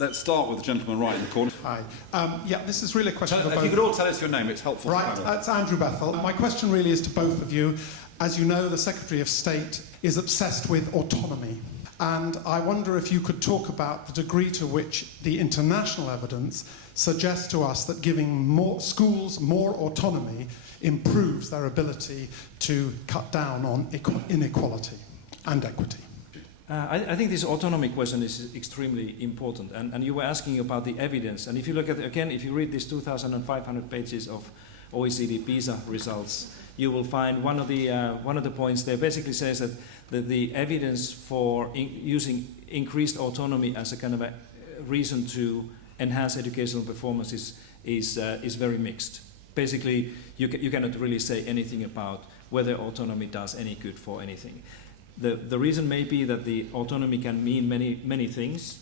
Let's start with the gentleman right in the corner. Hi. Yeah, this is really a question for both. If you could all tell us your name, it's helpful. Right, that's Andrew Bethel. My question really is to both of you. As you know, the Secretary of State is obsessed with autonomy. And I wonder if you could talk about the degree to which the international evidence suggests to us that giving schools more autonomy improves their ability to cut down on inequality and equity. I think this autonomy question is extremely important, and you were asking about the evidence. And if you look at, again, if you read these 2,500 pages of OECD PISA results, you will find one of the points there basically says that the evidence for using increased autonomy as a kind of a reason to enhance educational performance is very mixed. Basically, you cannot really say anything about whether autonomy does any good for anything. The reason may be that the autonomy can mean many things.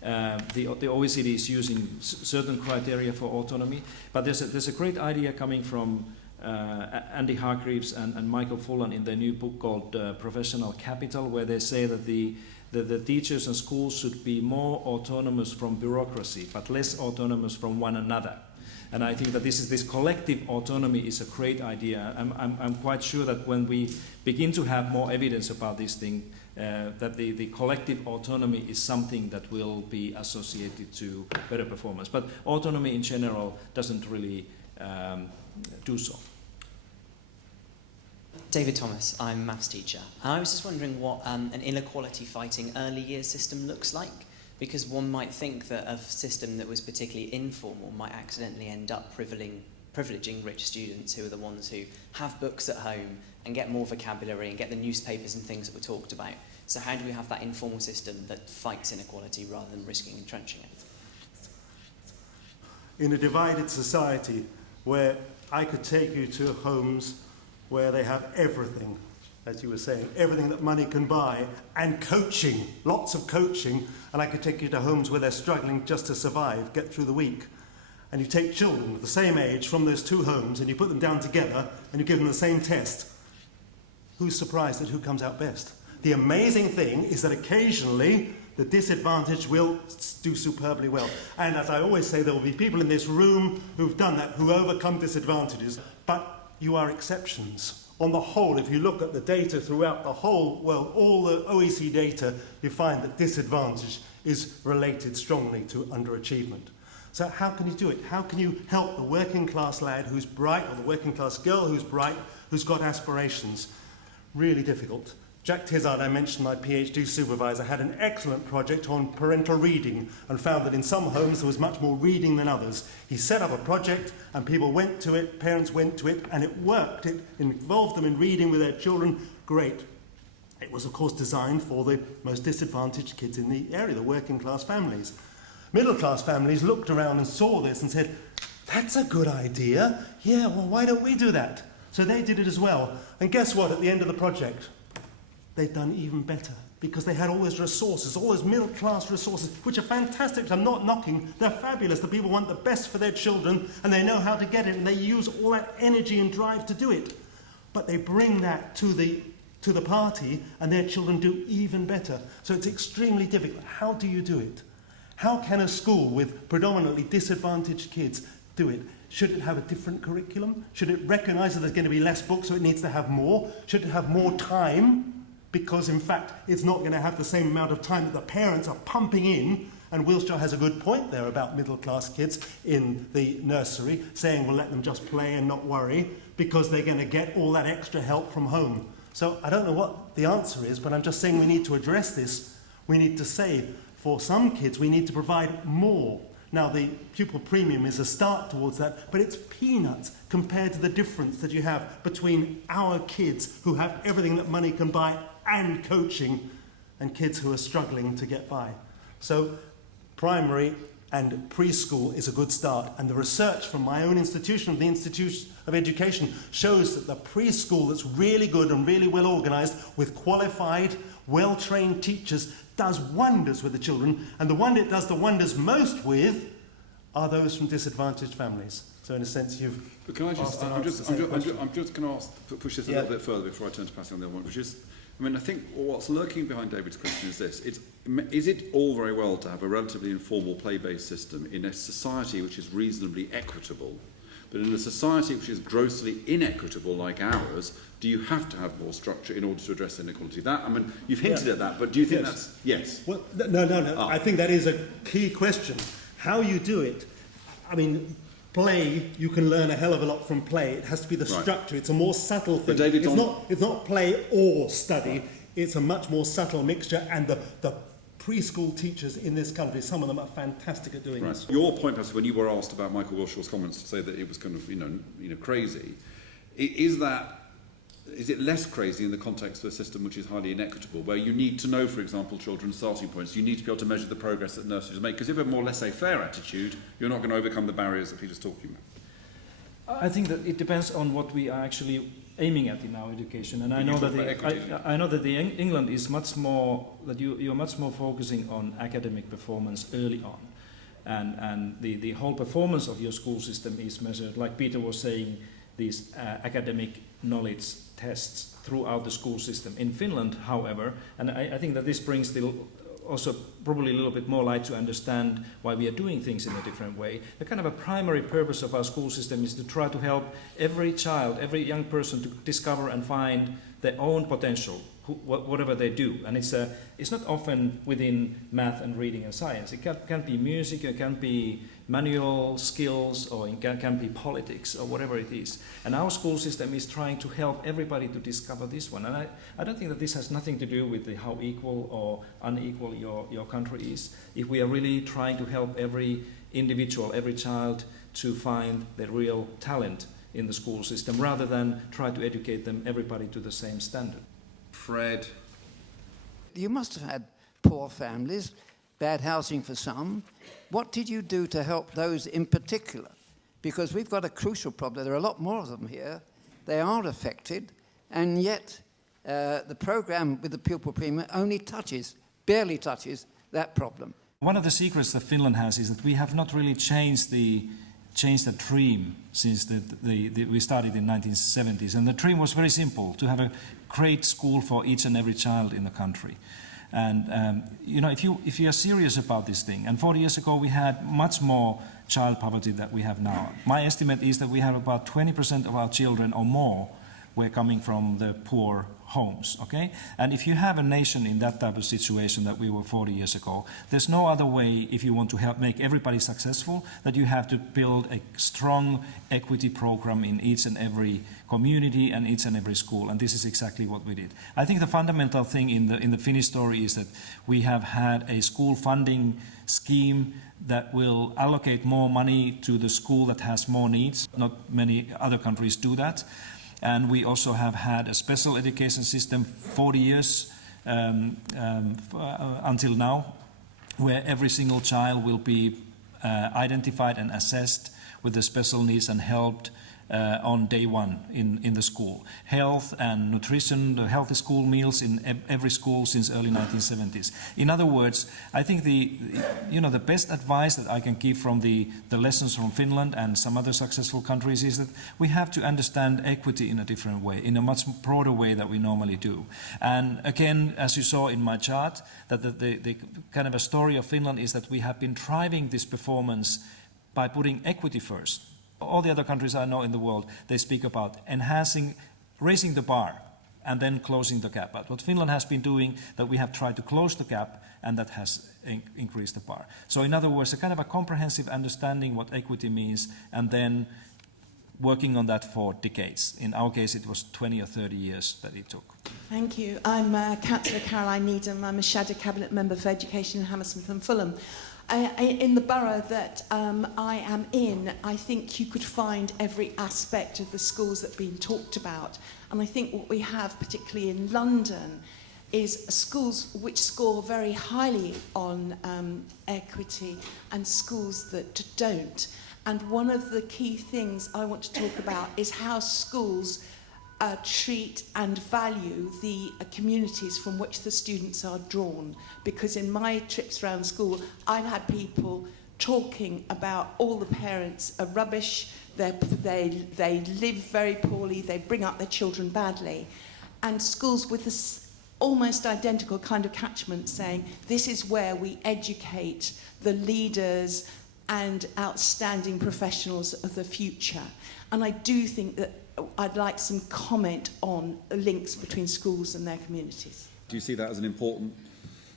The OECD is using certain criteria for autonomy, but there's a great idea coming from Andy Hargreaves and Michael Fullan in their new book called Professional Capital, where they say that the teachers and schools should be more autonomous from bureaucracy, but less autonomous from one another. And I think that this collective autonomy is a great idea. I'm quite sure that when we begin to have more evidence about this thing, that the collective autonomy is something that will be associated to better performance. But autonomy in general doesn't really do so. David Thomas, I'm a maths teacher. And I was just wondering what an inequality fighting early years system looks like. Because one might think that a system that was particularly informal might accidentally end up privileging rich students who are the ones who have books at home and get more vocabulary and get the newspapers and things that were talked about. So how do we have that informal system that fights inequality rather than risking entrenching it? In a divided society where I could take you to homes where they have everything, as you were saying, everything that money can buy, and coaching, lots of coaching, and I could take you to homes where they're struggling just to survive, get through the week. And you take children of the same age from those two homes and you put them down together and you give them the same test. Who's surprised at who comes out best? The amazing thing is that occasionally the disadvantaged will do superbly well. And as I always say, there will be people in this room who've done that, who overcome disadvantages, but you are exceptions. On the whole, if you look at the data throughout the whole world, all the OECD data, you find that disadvantage is related strongly to underachievement. So how can you do it? How can you help the working class lad who's bright, or the working class girl who's bright, who's got aspirations? Really difficult. Jack Tizard, I mentioned, my PhD supervisor, had an excellent project on parental reading and found that in some homes there was much more reading than others. He set up a project and people went to it, parents went to it, and it worked. It involved them in reading with their children. Great. It was, of course, designed for the most disadvantaged kids in the area, the working class families. Middle class families looked around and saw this and said, that's a good idea. Yeah, well, why don't we do that? So they did it as well. And guess what? At the end of the project, they've done even better because they had all those resources, all those middle-class resources, which are fantastic. I'm not knocking. They're fabulous. The people want the best for their children, and they know how to get it, and they use all that energy and drive to do it. But they bring that to the party, and their children do even better. So it's extremely difficult. How do you do it? How can a school with predominantly disadvantaged kids do it? Should it have a different curriculum? Should it recognise that there's going to be less books, so it needs to have more? Should it have more time? Because, in fact, it's not going to have the same amount of time that the parents are pumping in. And Wiltshire has a good point there about middle-class kids in the nursery, saying we'll let them just play and not worry, because they're going to get all that extra help from home. So I don't know what the answer is, but I'm just saying we need to address this. We need to say, for some kids, we need to provide more. Now, the pupil premium is a start towards that, but it's peanuts compared to the difference that you have between our kids who have everything that money can buy and coaching, and kids who are struggling to get by. So primary and preschool is a good start, and the research from my own institution, the Institute of Education, shows that the preschool that's really good and really well organised with qualified, well-trained teachers does wonders with the children, and the one it does the wonders most with are those from disadvantaged families. So in a sense you've... But can I just... I'm just going to push this a little bit further before I turn to Pasi on the other one, which is... I mean, I think what's lurking behind David's question is this. Is it all very well to have a relatively informal play-based system in a society which is reasonably equitable, but in a society which is grossly inequitable like ours, do you have to have more structure in order to address inequality? That, I mean, you've hinted at that, but do you think that's... Yes. Well, no. I think that is a key question. How you do it, I mean, play, you can learn a hell of a lot from play. It has to be the structure. It's a more subtle thing. It's not play or study. It's a much more subtle mixture, and the preschool teachers in this country, some of them are fantastic at doing this. Your point, Pasi, when you were asked about Michael Wilshaw's comments to say that it was kind of, you know, crazy, is it less crazy in the context of a system which is highly inequitable, where you need to know, for example, children's starting points, you need to be able to measure the progress that nurseries make, because if you have a more laissez-faire attitude, you're not going to overcome the barriers that Peter's talking about. I think that it depends on what we are actually aiming at in our education, and I know that England is much more, that you're much more focusing on academic performance early on, and the whole performance of your school system is measured, like Peter was saying, these academic knowledge tests throughout the school system. In Finland, however, and I think that this brings also probably a little bit more light to understand why we are doing things in a different way. The kind of a primary purpose of our school system is to try to help every child, every young person to discover and find their own potential, whatever they do. And it's not often within math and reading and science. It can be music, it can be manual skills, or it can be politics, or whatever it is. And our school system is trying to help everybody to discover this one. And I don't think that this has nothing to do with how equal or unequal your country is. If we are really trying to help every individual, every child to find their real talent in the school system, rather than try to educate them, everybody, to the same standard. Fred? You must have had poor families, bad housing for some. What did you do to help those in particular? Because we've got a crucial problem. There are a lot more of them here. They are affected, and yet the programme with the pupil premium only barely touches that problem. One of the secrets that Finland has is that we have not really changed the dream since we started in 1970s. And the dream was very simple: to have a great school for each and every child in the country. And if you are serious about this thing, and 40 years ago we had much more child poverty than we have now. My estimate is that we have about 20% of our children or more were coming from the poor homes, okay? And if you have a nation in that type of situation that we were 40 years ago, there's no other way, if you want to help make everybody successful, that you have to build a strong equity program in each and every community and each and every school, and this is exactly what we did. I think the fundamental thing in the Finnish story is that we have had a school funding scheme that will allocate more money to the school that has more needs. Not many other countries do that. And we also have had a special education system 40 years until now, where every single child will be identified and assessed with the special needs and helped on day one in the school. Health and nutrition, the healthy school meals in every school since early 1970s. In other words, I think the best advice that I can give from the lessons from Finland and some other successful countries is that we have to understand equity in a different way, in a much broader way than we normally do. And again, as you saw in my chart, that the kind of a story of Finland is that we have been driving this performance by putting equity first. All the other countries I know in the world, they speak about raising the bar and then closing the gap. But what Finland has been doing, that we have tried to close the gap, and that has increased the bar. So in other words, a kind of a comprehensive understanding what equity means, and then working on that for decades. In our case, it was 20 or 30 years that it took. Thank you. I'm Councillor Caroline Needham. I'm a Shadow Cabinet Member for Education in Hammersmith and Fulham. In the borough that I am in, I think you could find every aspect of the schools that have been talked about. And I think what we have, particularly in London, is schools which score very highly on equity and schools that don't. And one of the key things I want to talk about is how schools treat and value the communities from which the students are drawn. Because in my trips around school, I've had people talking about all the parents are rubbish, they live very poorly, they bring up their children badly. And schools with almost identical kind of catchment saying this is where we educate the leaders and outstanding professionals of the future. And I do think that I'd like some comment on the links between schools and their communities. Do you see that as an important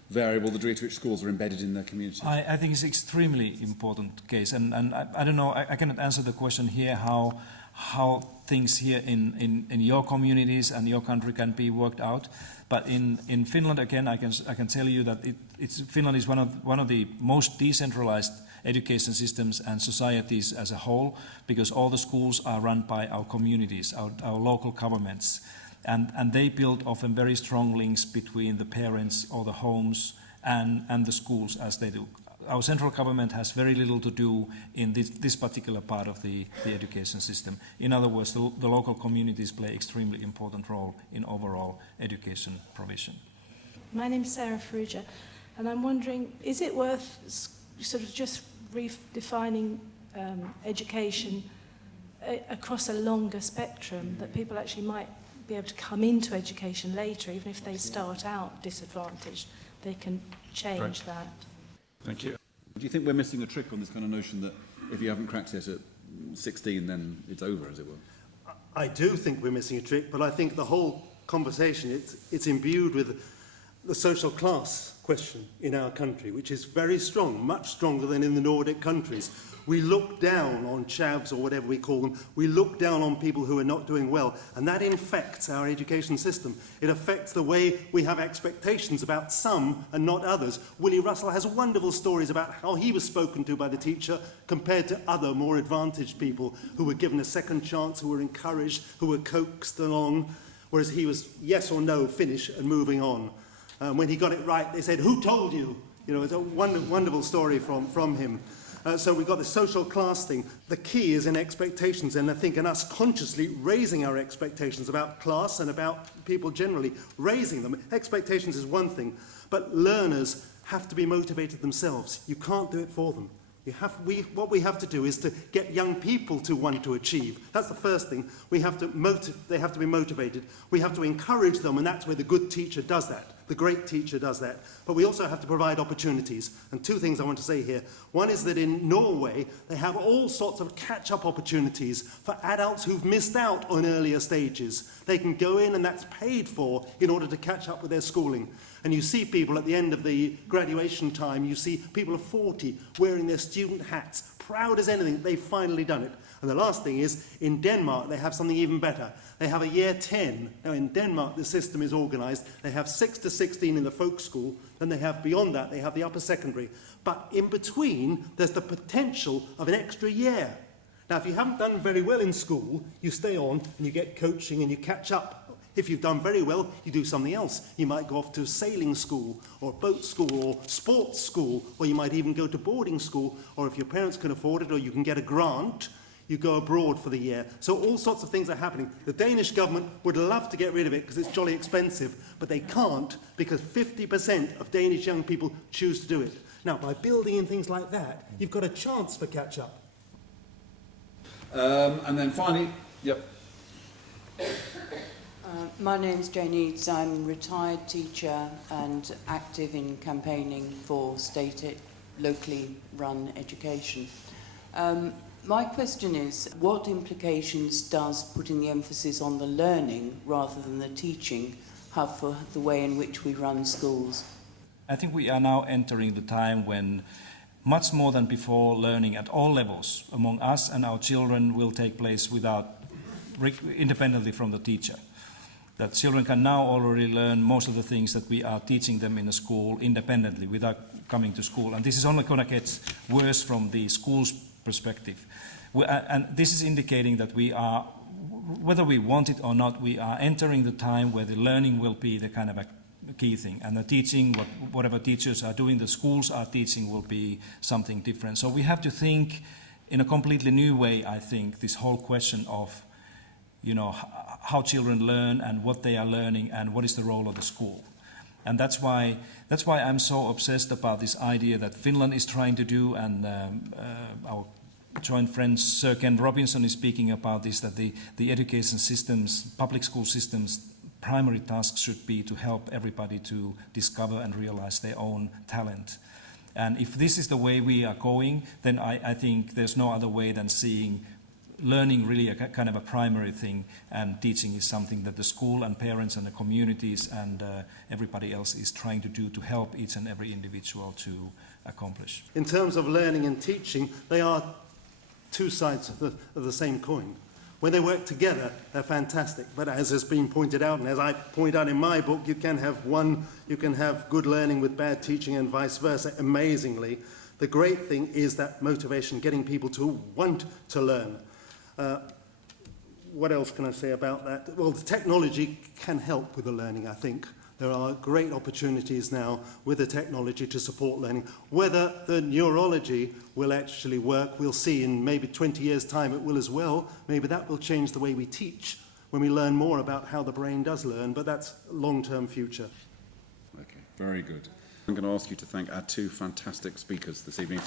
variable, the degree to which schools are embedded in their community? I think it's an extremely important case, and I don't know, I cannot answer the question here how things here in your communities and your country can be worked out. But in Finland, again, I can tell you that Finland is one of the most decentralized education systems and societies as a whole, because all the schools are run by our communities, our local governments. And they build often very strong links between the parents or the homes and the schools as they do. Our central government has very little to do in this particular part of the education system. In other words, the local communities play an extremely important role in overall education provision. My name is Sarah Faruja, and I'm wondering, is it worth sort of just redefining education across a longer spectrum, that people actually might be able to come into education later, even if they start out disadvantaged, they can change that. Thank you. Do you think we're missing a trick on this kind of notion that if you haven't cracked it at 16, then it's over, as it were? I do think we're missing a trick, but I think the whole conversation, it's imbued with the social class question in our country, which is very strong, much stronger than in the Nordic countries. We look down on chavs, or whatever we call them. We look down on people who are not doing well, and that infects our education system. It affects the way we have expectations about some and not others. Willie Russell has wonderful stories about how he was spoken to by the teacher compared to other more advantaged people who were given a second chance, who were encouraged, who were coaxed along, whereas he was yes or no, finish and moving on. When he got it right, they said, "Who told you?" You know, it's a wonderful story from him. So we've got the social class thing. The key is in expectations, and I think in us consciously raising our expectations about class and about people generally, raising them. Expectations is one thing, but learners have to be motivated themselves. You can't do it for them. What we have to do is to get young people to want to achieve. That's the first thing. They have to be motivated. We have to encourage them, and that's where the good teacher does that. The great teacher does that. But we also have to provide opportunities. And two things I want to say here. One is that in Norway, they have all sorts of catch-up opportunities for adults who've missed out on earlier stages. They can go in, and that's paid for in order to catch up with their schooling. And you see people at the end of the graduation time, you see people of 40 wearing their student hats, proud as anything, they've finally done it. And the last thing is, in Denmark, they have something even better. They have a year 10. Now, in Denmark, the system is organised. They have 6 to 16 in the folk school. Then they have, beyond that, they have the upper secondary. But in between, there's the potential of an extra year. Now, if you haven't done very well in school, you stay on and you get coaching and you catch up. If you've done very well, you do something else. You might go off to sailing school, or boat school, or sports school, or you might even go to boarding school, or if your parents can afford it, or you can get a grant, you go abroad for the year. So all sorts of things are happening. The Danish government would love to get rid of it because it's jolly expensive, but they can't because 50% of Danish young people choose to do it. Now, by building in things like that, you've got a chance for catch-up. And then finally, yep. My name's Jane Eads. I'm a retired teacher and active in campaigning for locally run education. My question is, what implications does putting the emphasis on the learning rather than the teaching have for the way in which we run schools? I think we are now entering the time when much more than before, learning at all levels among us and our children will take place independently from the teacher. That children can now already learn most of the things that we are teaching them in a school independently without coming to school. And this is only going to get worse from the school's perspective. And this is indicating that we are, whether we want it or not, we are entering the time where the learning will be the kind of a key thing. And the teaching, whatever teachers are doing, the schools are teaching will be something different. So we have to think in a completely new way, I think, this whole question of, how children learn and what they are learning and what is the role of the school. And that's why I'm so obsessed about this idea that Finland is trying to do, and our joint friend Sir Ken Robinson is speaking about this, that the education systems, public school systems primary task should be to help everybody to discover and realize their own talent. And if this is the way we are going, then I think there's no other way than seeing learning really a kind of a primary thing, and teaching is something that the school and parents and the communities and everybody else is trying to do to help each and every individual to accomplish. In terms of learning and teaching, they are two sides of the same coin. When they work together, they're fantastic. But as has been pointed out, and as I point out in my book, you can have good learning with bad teaching and vice versa, amazingly. The great thing is that motivation, getting people to want to learn. What else can I say about that? Well, the technology can help with the learning, I think. There are great opportunities now with the technology to support learning. Whether the neurology will actually work, we'll see in maybe 20 years' time it will as well. Maybe that will change the way we teach when we learn more about how the brain does learn, but that's long-term future. Okay, very good. I'm going to ask you to thank our two fantastic speakers this evening.